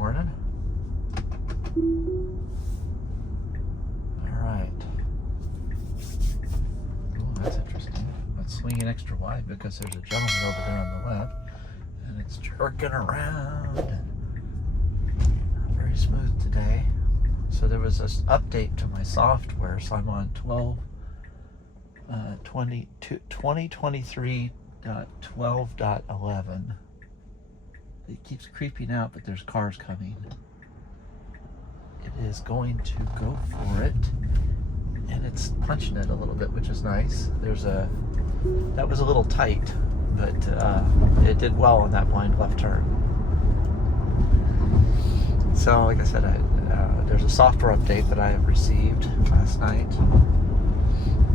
morning. All right. Oh, that's interesting. It's swinging extra wide because there's a gentleman over there on the left, and it's jerking around. Not very smooth today. So there was this update to my software, so I'm on 2023.12.11. It keeps creeping out, but there's cars coming. It is going to go for it, and it's punching it a little bit, which is nice. That was a little tight, but it did well on that blind left turn. So, like I said, there's a software update that I have received last night.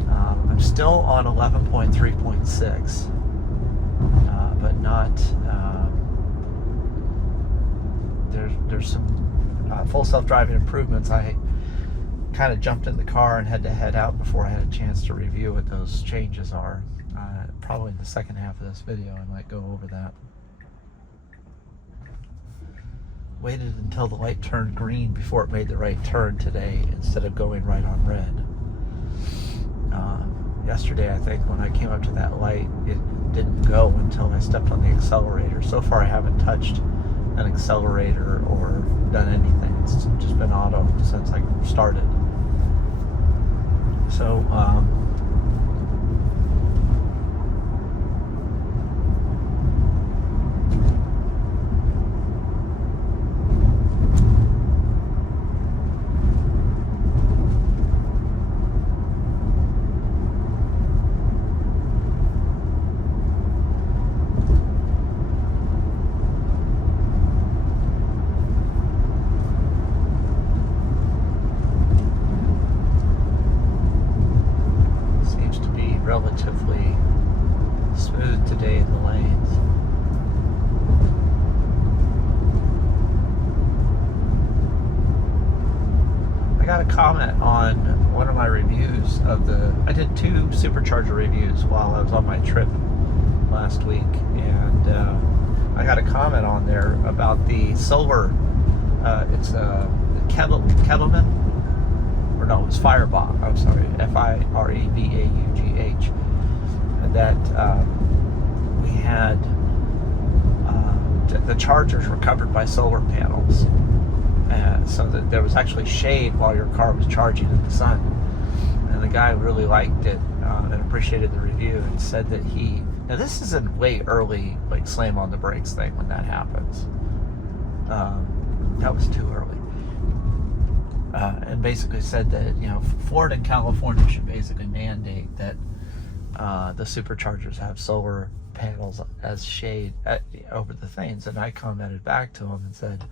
I'm still on 11.3.6, but not. There's some full self-driving improvements. I kind of jumped in the car and had to head out before I had a chance to review what those changes are. Probably in the second half of this video I might go over that. Waited until the light turned green before it made the right turn today instead of going right on red. Yesterday, I think, when I came up to that light, it didn't go until I stepped on the accelerator. So far I haven't touched an accelerator or done anything. It's just been auto since I started. So relatively smooth today in the lanes. I got a comment on one of my reviews of I did 2 supercharger reviews while I was on my trip last week, and I got a comment on there about the solar, it's a Kettleman. Or no, it was Firebaughh. I'm sorry, Firebaughh. That we had the chargers were covered by solar panels, so that there was actually shade while your car was charging in the sun. And the guy really liked it and appreciated the review, and said that now this is a way early, like, slam on the brakes thing when that happens. That was too early. And basically said that, Florida and California should basically mandate that the superchargers have solar panels as shade over the things. And I commented back to him and said,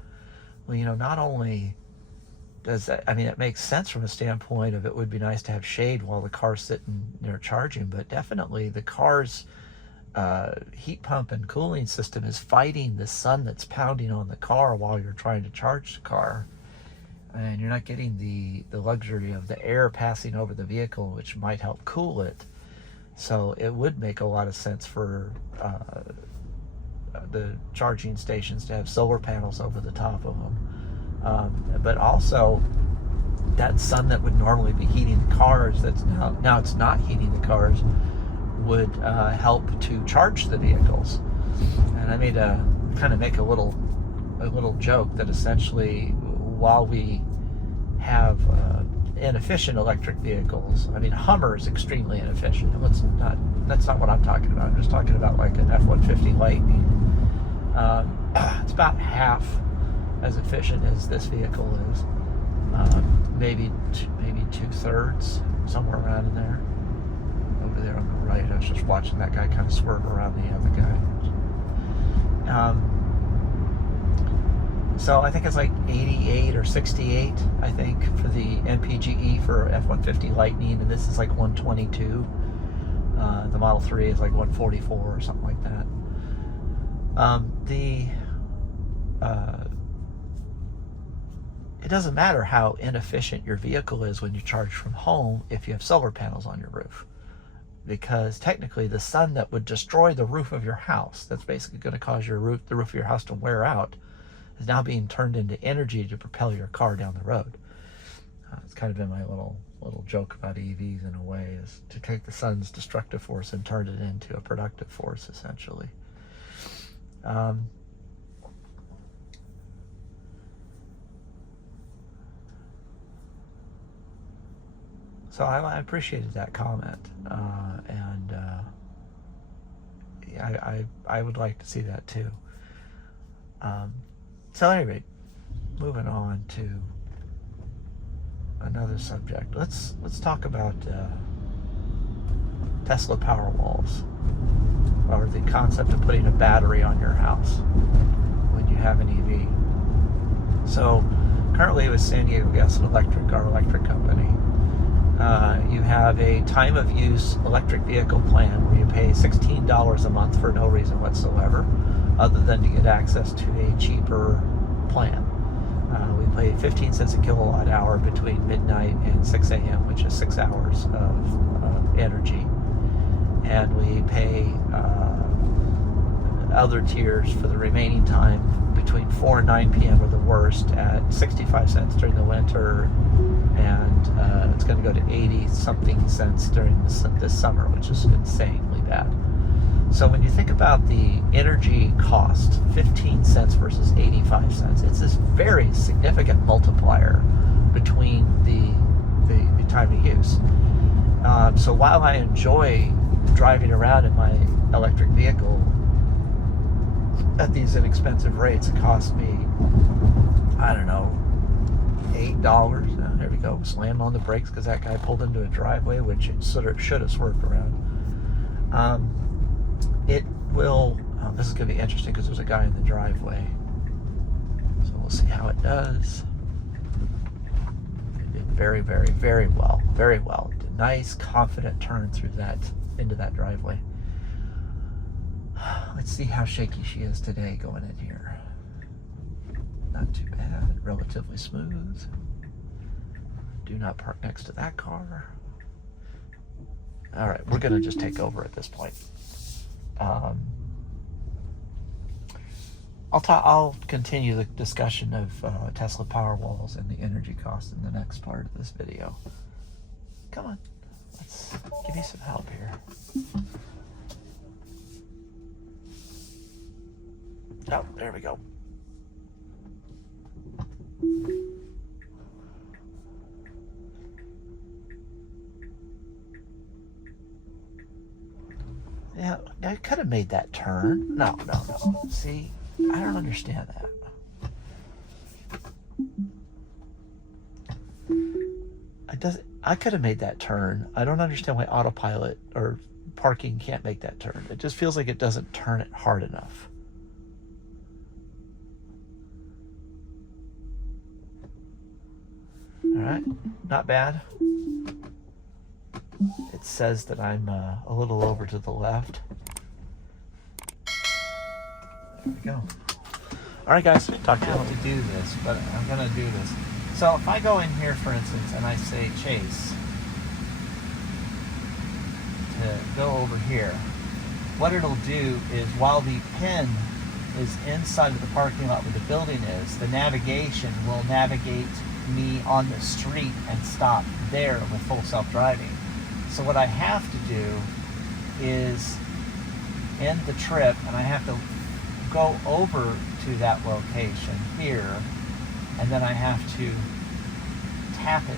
well, not only does that, it makes sense from a standpoint of it would be nice to have shade while the car's sitting there charging, but definitely the car's heat pump and cooling system is fighting the sun that's pounding on the car while you're trying to charge the car. And you're not getting the luxury of the air passing over the vehicle, which might help cool it. So it would make a lot of sense for the charging stations to have solar panels over the top of them. But also, that sun that would normally be heating the cars, that's now it's not heating the cars, would help to charge the vehicles. And I made make a little joke that essentially, while we have inefficient electric vehicles, Hummer is extremely inefficient. That's not what I'm talking about. I'm just talking about like an F-150 Lightning. It's about half as efficient as this vehicle is. Maybe 2/3, somewhere around in there. Over there on the right, I was just watching that guy kind of swerve around the other guy. So I think it's like 88 or 68, I think, for the MPGe for F-150 Lightning, and this is like 122. The Model 3 is like 144 or something like that. It doesn't matter how inefficient your vehicle is when you charge from home if you have solar panels on your roof. Because technically the sun that would destroy the roof of your house, that's basically going to cause the roof of your house to wear out, is now being turned into energy to propel your car down the road. It's kind of been my little joke about EVs in a way, is to take the sun's destructive force and turn it into a productive force, essentially. So I appreciated that comment, and I would like to see that too. So anyway, moving on to another subject. Let's talk about Tesla Powerwalls, or the concept of putting a battery on your house when you have an EV. So currently with San Diego Gas and Electric, our electric company, you have a time of use electric vehicle plan where you pay $16 a month for no reason whatsoever, other than to get access to a cheaper plan. We pay 15 cents a kilowatt hour between midnight and 6 a.m., which is 6 hours of energy. And we pay other tiers for the remaining time between 4 and 9 p.m. are the worst at 65 cents during the winter, and it's going to go to 80 something cents during this summer, which is insanely bad. So when you think about the energy cost, 15 cents versus 85 cents, it's this very significant multiplier between the time of use. So while I enjoy driving around in my electric vehicle at these inexpensive rates, it costs me, I don't know, $8. There we go. Slammed on the brakes because that guy pulled into a driveway, which it sort of should have swerved around. It will, this is going to be interesting because there's a guy in the driveway. So we'll see how it does. It did very, very, very well. Very well. It did a nice, confident turn through that, into that driveway. Let's see how shaky she is today going in here. Not too bad. Relatively smooth. Do not park next to that car. All right, we're going to just take over at this point. I'll continue the discussion of Tesla Powerwalls and the energy cost in the next part of this video. Come on, let's give me some help here. Oh, there we go. Yeah, I could have made that turn. No. See, I don't understand that. I could have made that turn. I don't understand why Autopilot or parking can't make that turn. It just feels like it doesn't turn it hard enough. All right, not bad. It says that I'm a little over to the left. There we go. All right, guys, talk to you how to do this, but I'm going to do this. So if I go in here, for instance, and I say Chase to go over here, what it'll do is while the pin is inside of the parking lot where the building is, the navigation will navigate me on the street and stop there with full self-driving. So what I have to do is end the trip, and I have to go over to that location here, and then I have to tap it.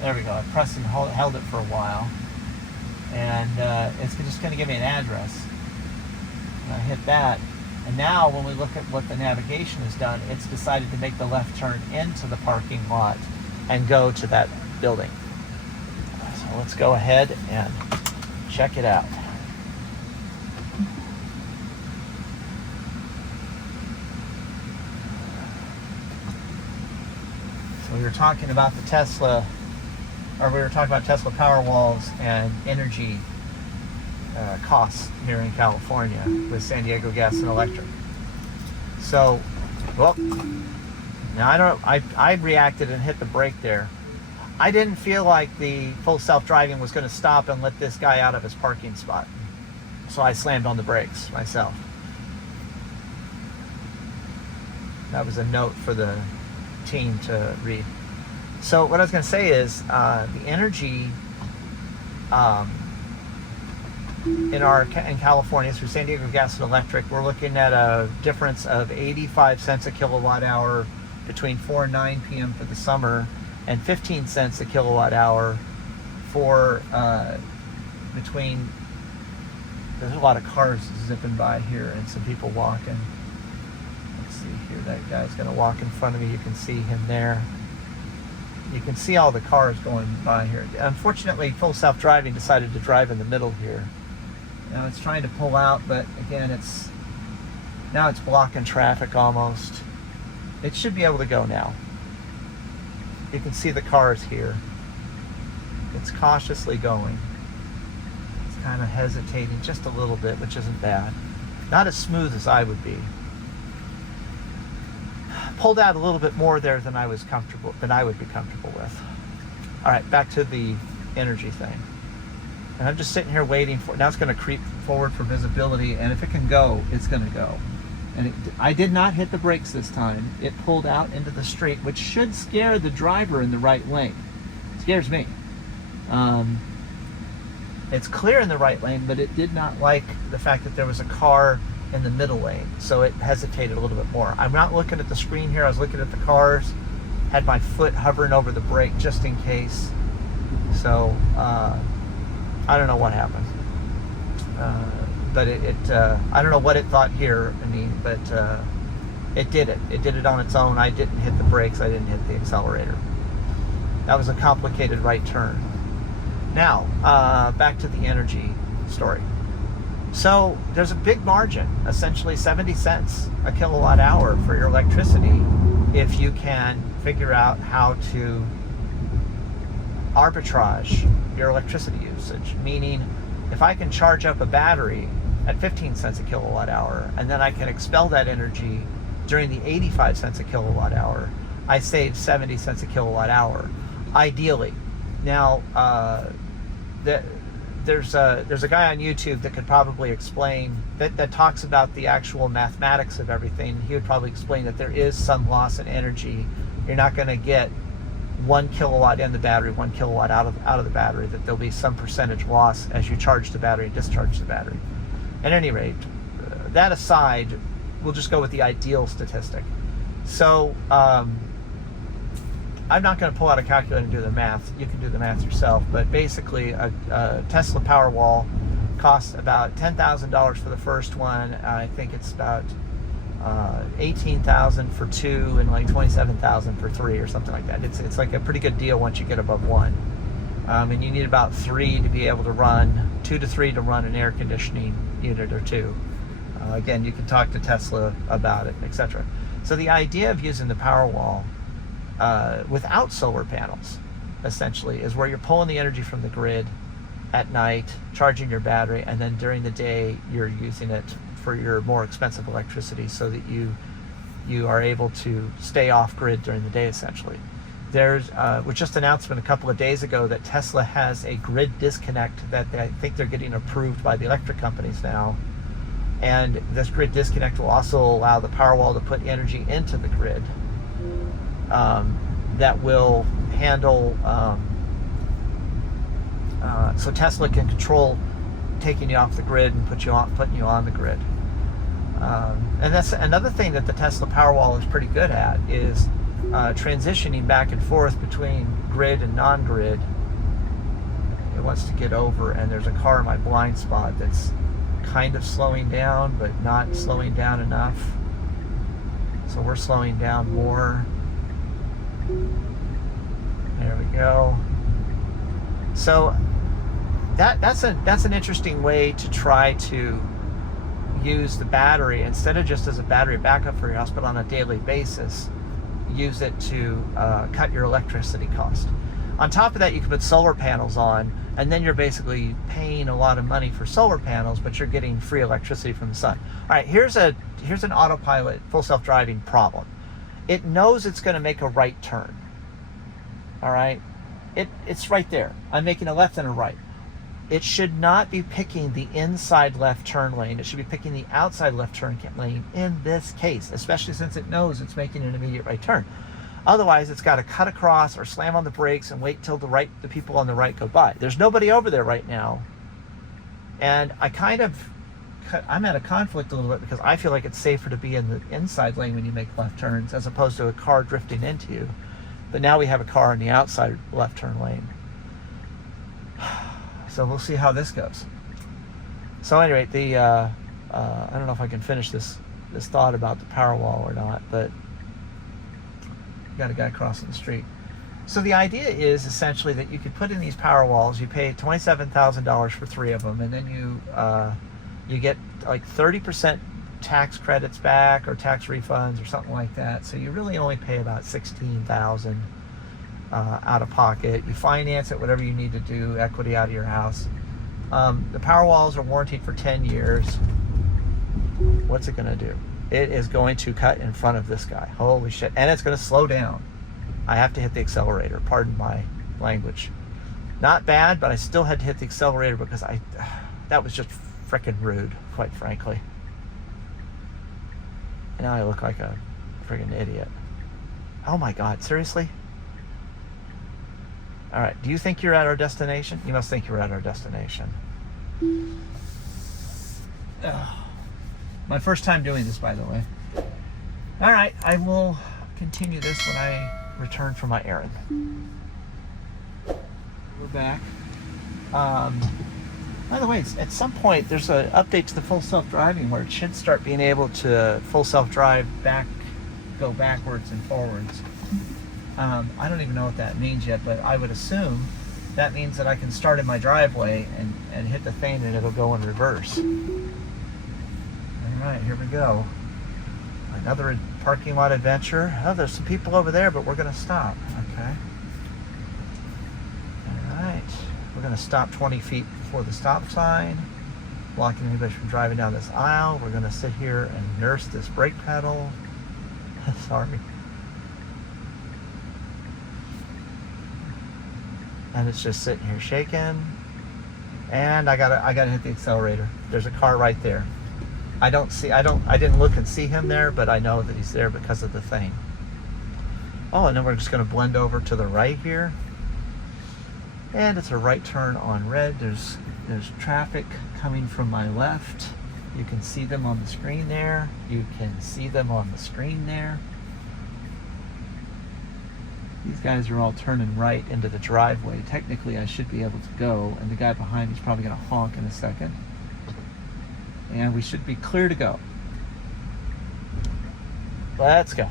There we go. I pressed and held it for a while, and it's just going to give me an address. And I hit that. And now when we look at what the navigation has done, it's decided to make the left turn into the parking lot and go to that building. So let's go ahead and check it out. So we were talking about the Tesla, or we were talking about Tesla Powerwalls and energy costs here in California with San Diego Gas and Electric. So, well, now I reacted and hit the brake there. I didn't feel like the full self-driving was going to stop and let this guy out of his parking spot. So I slammed on the brakes myself. That was a note for the team to read. So what I was going to say is the energy in California through San Diego Gas and Electric, we're looking at a difference of 85 cents a kilowatt hour between 4 and 9 p.m. for the summer, and 15 cents a kilowatt hour for between. There's a lot of cars zipping by here and some people walking. Let's see here, that guy's going to walk in front of me. You can see him there. You can see all the cars going by here. Unfortunately, full self-driving decided to drive in the middle here. Now it's trying to pull out, but again, now it's blocking traffic almost. It should be able to go now. You can see the cars here. It's cautiously going. It's kind of hesitating just a little bit, which isn't bad. Not as smooth as I would be. Pulled out a little bit more there than I would be comfortable with. All right, back to the energy thing. And I'm just sitting here waiting for it. Now it's going to creep forward for visibility, and if it can go, it's going to go. And I did not hit the brakes this time. It pulled out into the street, which should scare the driver in the right lane. It scares me. It's clear in the right lane, but it did not like the fact that there was a car in the middle lane, so it hesitated a little bit more. I'm not looking at the screen here. I was looking at the cars, had my foot hovering over the brake just in case. So I don't know what happened, but I don't know what it thought here. I mean, but it did it. It did it on its own. I didn't hit the brakes. I didn't hit the accelerator. That was a complicated right turn. Now back to the energy story. So there's a big margin, essentially 70 cents a kilowatt hour for your electricity if you can figure out how to arbitrage your electricity usage. Meaning, if I can charge up a battery at 15 cents a kilowatt hour, and then I can expel that energy during the 85 cents a kilowatt hour, I save 70 cents a kilowatt hour, ideally. Now, there's a guy on YouTube that could probably explain, that talks about the actual mathematics of everything. He would probably explain that there is some loss in energy. You're not going to get 1 kilowatt in the battery, 1 kilowatt out of the battery, that there'll be some percentage loss as you charge the battery and discharge the battery. At any rate, that aside, we'll just go with the ideal statistic. So I'm not going to pull out a calculator and do the math. You can do the math yourself. But basically, a Tesla Powerwall costs about $10,000 for the first one. I think it's about $18,000 for 2 and like $27,000 for 3 or something like that. It's like a pretty good deal once you get above 1. And you need about 3 to be able to run, 2 to 3 to run an air conditioning unit or 2. Again, you can talk to Tesla about it, etc. So the idea of using the Powerwall without solar panels, essentially, is where you're pulling the energy from the grid at night, charging your battery, and then during the day you're using it for your more expensive electricity, so that you are able to stay off grid during the day, essentially. There's was just an announcement a couple of days ago that Tesla has a grid disconnect that I think they're getting approved by the electric companies now. And this grid disconnect will also allow the Powerwall to put energy into the grid that will handle, so Tesla can control taking you off the grid and putting you on the grid. And that's another thing that the Tesla Powerwall is pretty good at, is transitioning back and forth between grid and non-grid. It wants to get over, and there's a car in my blind spot that's kind of slowing down, but not slowing down enough. So we're slowing down more. There we go. So that's an interesting way to try to use the battery, instead of just as a battery backup for your house, but on a daily basis, use it to cut your electricity cost. On top of that, you can put solar panels on, and then you're basically paying a lot of money for solar panels, but you're getting free electricity from the sun. All right, here's an Autopilot full self-driving problem. It knows it's going to make a right turn. All right, it's right there. I'm making a left and a right. It should not be picking the inside left turn lane. It should be picking the outside left turn lane in this case, especially since it knows it's making an immediate right turn. Otherwise, it's got to cut across or slam on the brakes and wait till the people on the right go by. There's nobody over there right now. And I'm at a conflict a little bit because I feel like it's safer to be in the inside lane when you make left turns as opposed to a car drifting into you. But now we have a car in the outside left turn lane. So we'll see how this goes. So anyway, I don't know if I can finish this thought about the Powerwall or not, but got a guy crossing the street. So the idea is essentially that you could put in these Powerwalls. You pay $27,000 for 3 of them, and then you get like 30% tax credits back or tax refunds or something like that. So you really only pay about $16,000 out of pocket. You finance it, whatever you need to do, equity out of your house. The Powerwalls are warranted for 10 years. What's it going to do? It is going to cut in front of this guy. Holy shit. And it's going to slow down. I have to hit the accelerator. Pardon my language. Not bad, but I still had to hit the accelerator because that was just freaking rude, quite frankly. And now I look like a friggin' idiot. Oh my God, seriously? All right, do you think you're at our destination? You must think you're at our destination. My first time doing this, by the way. All right, I will continue this when I return from my errand. We're back. By the way, at some point, there's an update to the full self-driving where it should start being able to full self-drive go backwards and forwards. I don't even know what that means yet, but I would assume that means that I can start in my driveway and hit the thing and it'll go in reverse. All right, here we go. Another parking lot adventure. Oh, there's some people over there, but we're going to stop. Okay. All right. We're going to stop 20 feet before the stop sign, blocking anybody from driving down this aisle. We're going to sit here and nurse this brake pedal. Sorry. And it's just sitting here shaking. And I gotta hit the accelerator. There's a car right there. I didn't look and see him there, but I know that he's there because of the thing. Oh, and then we're just gonna blend over to the right here. And it's a right turn on red. There's traffic coming from my left. You can see them on the screen there. You can see them on the screen there. These guys are all turning right into the driveway. Technically, I should be able to go, and the guy behind me is probably going to honk in a second. And we should be clear to go. Let's go.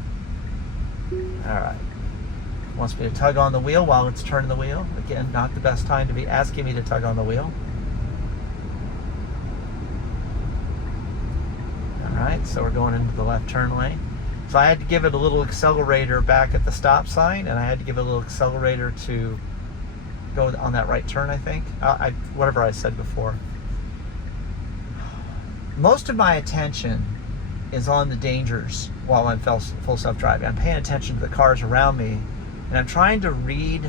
All right. Wants me to tug on the wheel while it's turning the wheel. Again, not the best time to be asking me to tug on the wheel. All right, so we're going into the left turn lane. So I had to give it a little accelerator back at the stop sign, and I had to give it a little accelerator to go on that right turn, I think. Whatever I said before. Most of my attention is on the dangers while I'm full self-driving. I'm paying attention to the cars around me, and I'm trying to read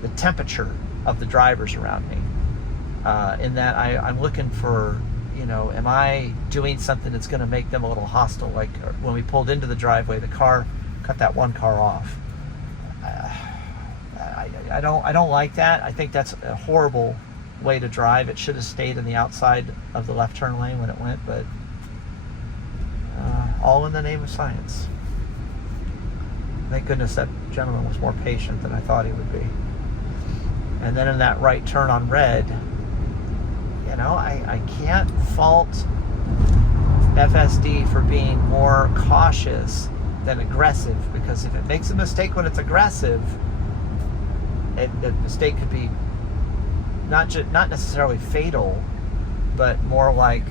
the temperature of the drivers around me. In that I'm looking for, am I doing something that's going to make them a little hostile? Like when we pulled into the driveway, the car cut that one car off. I don't like that. I think that's a horrible way to drive. It should have stayed in the outside of the left turn lane when it went, but all in the name of science. Thank goodness that gentleman was more patient than I thought he would be. And then in that right turn on red, I can't fault FSD for being more cautious than aggressive, because if it makes a mistake when it's aggressive, the mistake could be not necessarily fatal, but more like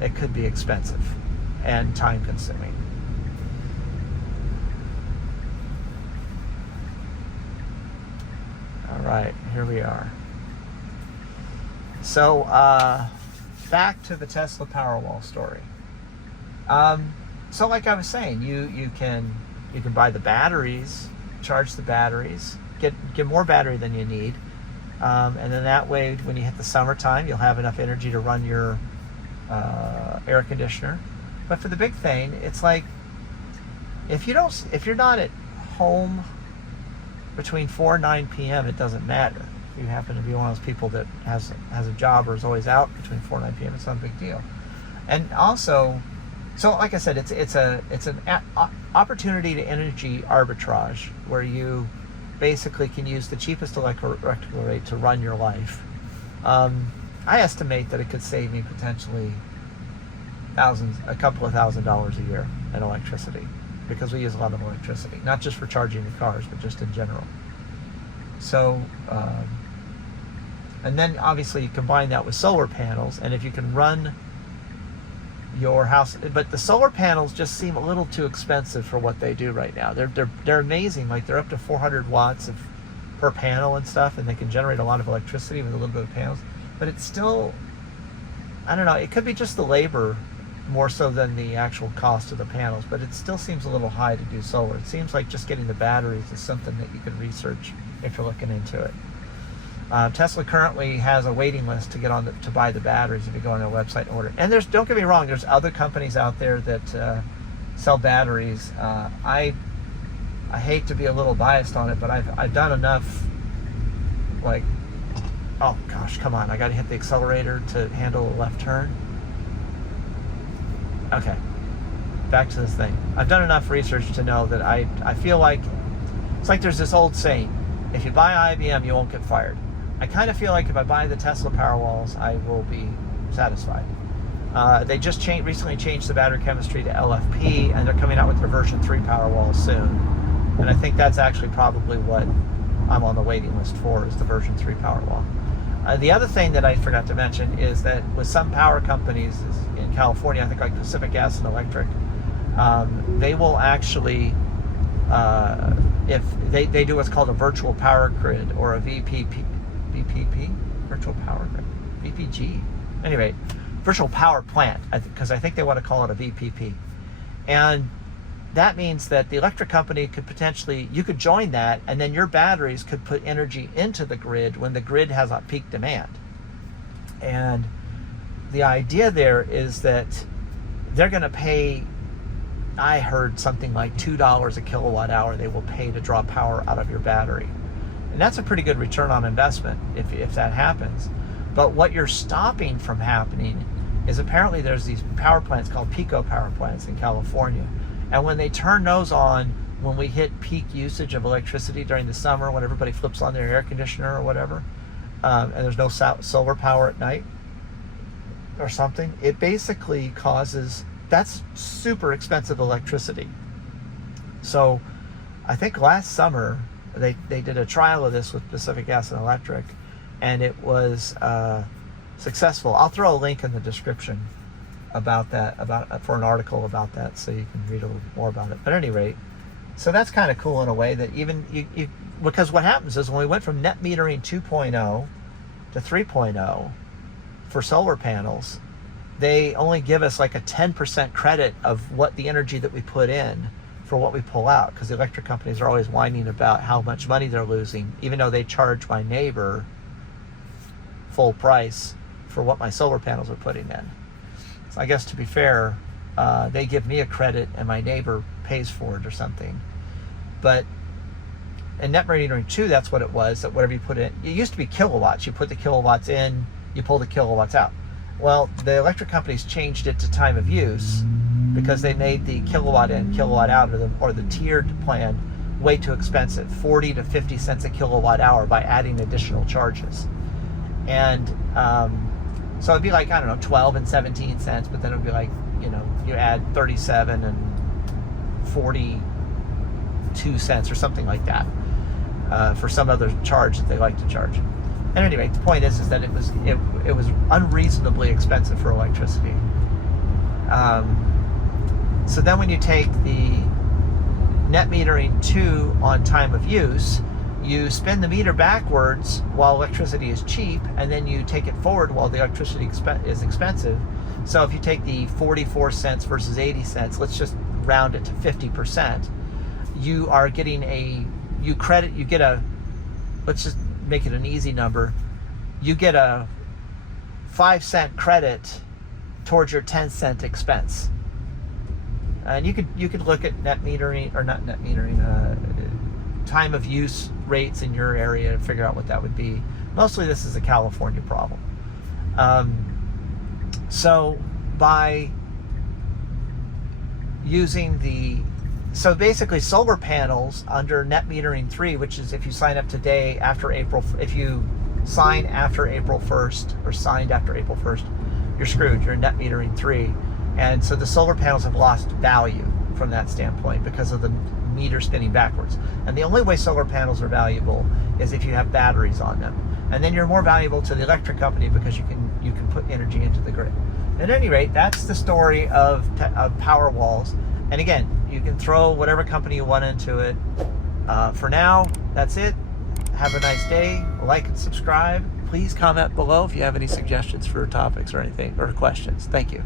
it could be expensive and time consuming. All right, here we are. So back to the Tesla Powerwall story. So like I was saying, you can buy the batteries, charge the batteries, get more battery than you need, and then that way, when you hit the summertime, you'll have enough energy to run your air conditioner. But for the big thing, it's like if you're not at home between 4 and 9 p.m., it doesn't matter. If you happen to be one of those people that has a job or is always out between 4 and 9 p.m., it's not a big deal. And also, so like I said, it's an opportunity to energy arbitrage, where you basically can use the cheapest electrical rate to run your life. I estimate that it could save me potentially a couple of $1,000s a year in electricity, because we use a lot of electricity, not just for charging the cars, but just in general. So, and then obviously you combine that with solar panels, and if you can run your house, but the solar panels just seem a little too expensive for what they do right now. They're amazing. Like, they're up to 400 watts per panel and stuff, and they can generate a lot of electricity with a little bit of panels. But it's still, I don't know, it could be just the labor more so than the actual cost of the panels, but it still seems a little high to do solar. It seems like just getting the batteries is something that you could research if you're looking into it. Tesla currently has a waiting list to get on to buy the batteries if you go on their website and order. And don't get me wrong, there's other companies out there that sell batteries. I hate to be a little biased on it, but I've done enough, like, oh gosh, come on, I got to hit the accelerator to handle a left turn. Okay, back to this thing. I've done enough research to know that I feel like, it's like there's this old saying, if you buy IBM, you won't get fired. I kind of feel like if I buy the Tesla Powerwalls, I will be satisfied. They just recently changed the battery chemistry to LFP, and they're coming out with their version 3 Powerwalls soon. And I think that's actually probably what I'm on the waiting list for, is the version 3 Powerwall. The other thing that I forgot to mention is that with some power companies in California, I think like Pacific Gas and Electric, they will actually, if they do what's called a virtual power grid, or a VPP, virtual power grid, VPG. Anyway, virtual power plant, because I think they want to call it a VPP. And that means that the electric company could potentially, you could join that, and then your batteries could put energy into the grid when the grid has a peak demand. And the idea there is that they're going to pay, I heard something like $2 a kilowatt hour they will pay to draw power out of your battery. And that's a pretty good return on investment if that happens. But what you're stopping from happening is, apparently there's these power plants called Pico power plants in California. And when they turn those on, when we hit peak usage of electricity during the summer, when everybody flips on their air conditioner or whatever, and there's no solar power at night or something, it basically causes, that's super expensive electricity. So I think last summer they did a trial of this with Pacific Gas and Electric, and it was successful. I'll throw a link in the description about that, for an article about that, so you can read a little more about it. But at any rate, so that's kind of cool in a way, that even you because what happens is, when we went from net metering 2.0 to 3.0 for solar panels, they only give us like a 10% credit of what the energy that we put in for what we pull out, because the electric companies are always whining about how much money they're losing, even though they charge my neighbor full price for what my solar panels are putting in. So I guess, to be fair, they give me a credit and my neighbor pays for it or something. But in net metering 2, that's what it was, that whatever you put in, it used to be kilowatts. You put the kilowatts in, you pull the kilowatts out. Well, the electric companies changed it to time of use, because they made the kilowatt in, kilowatt out, or the tiered plan way too expensive, 40 to 50 cents a kilowatt hour, by adding additional charges. And so it'd be like, I don't know, 12 and 17 cents, but then it'd be like, you add 37 and 42 cents or something like that for some other charge that they like to charge. And anyway, the point is that it was unreasonably expensive for electricity. So then when you take the net metering 2 on time of use, you spin the meter backwards while electricity is cheap, and then you take it forward while the electricity is expensive. So if you take the 44 cents versus 80 cents, let's just round it to 50%, you are getting you get a let's just make it an easy number, you get a 5-cent credit towards your 10-cent expense. And you could look at net metering, or not net metering, time of use rates in your area to figure out what that would be. Mostly this is a California problem. So by using so basically solar panels under net metering 3, which is if you sign up today after if you sign after April 1st or signed after April 1st, you're screwed. You're in net metering 3. And so the solar panels have lost value from that standpoint because of the meter spinning backwards. And the only way solar panels are valuable is if you have batteries on them. And then you're more valuable to the electric company because you can put energy into the grid. At any rate, that's the story of Powerwalls. And again, you can throw whatever company you want into it. For now, that's it. Have a nice day. Like and subscribe. Please comment below if you have any suggestions for topics or anything, or questions. Thank you.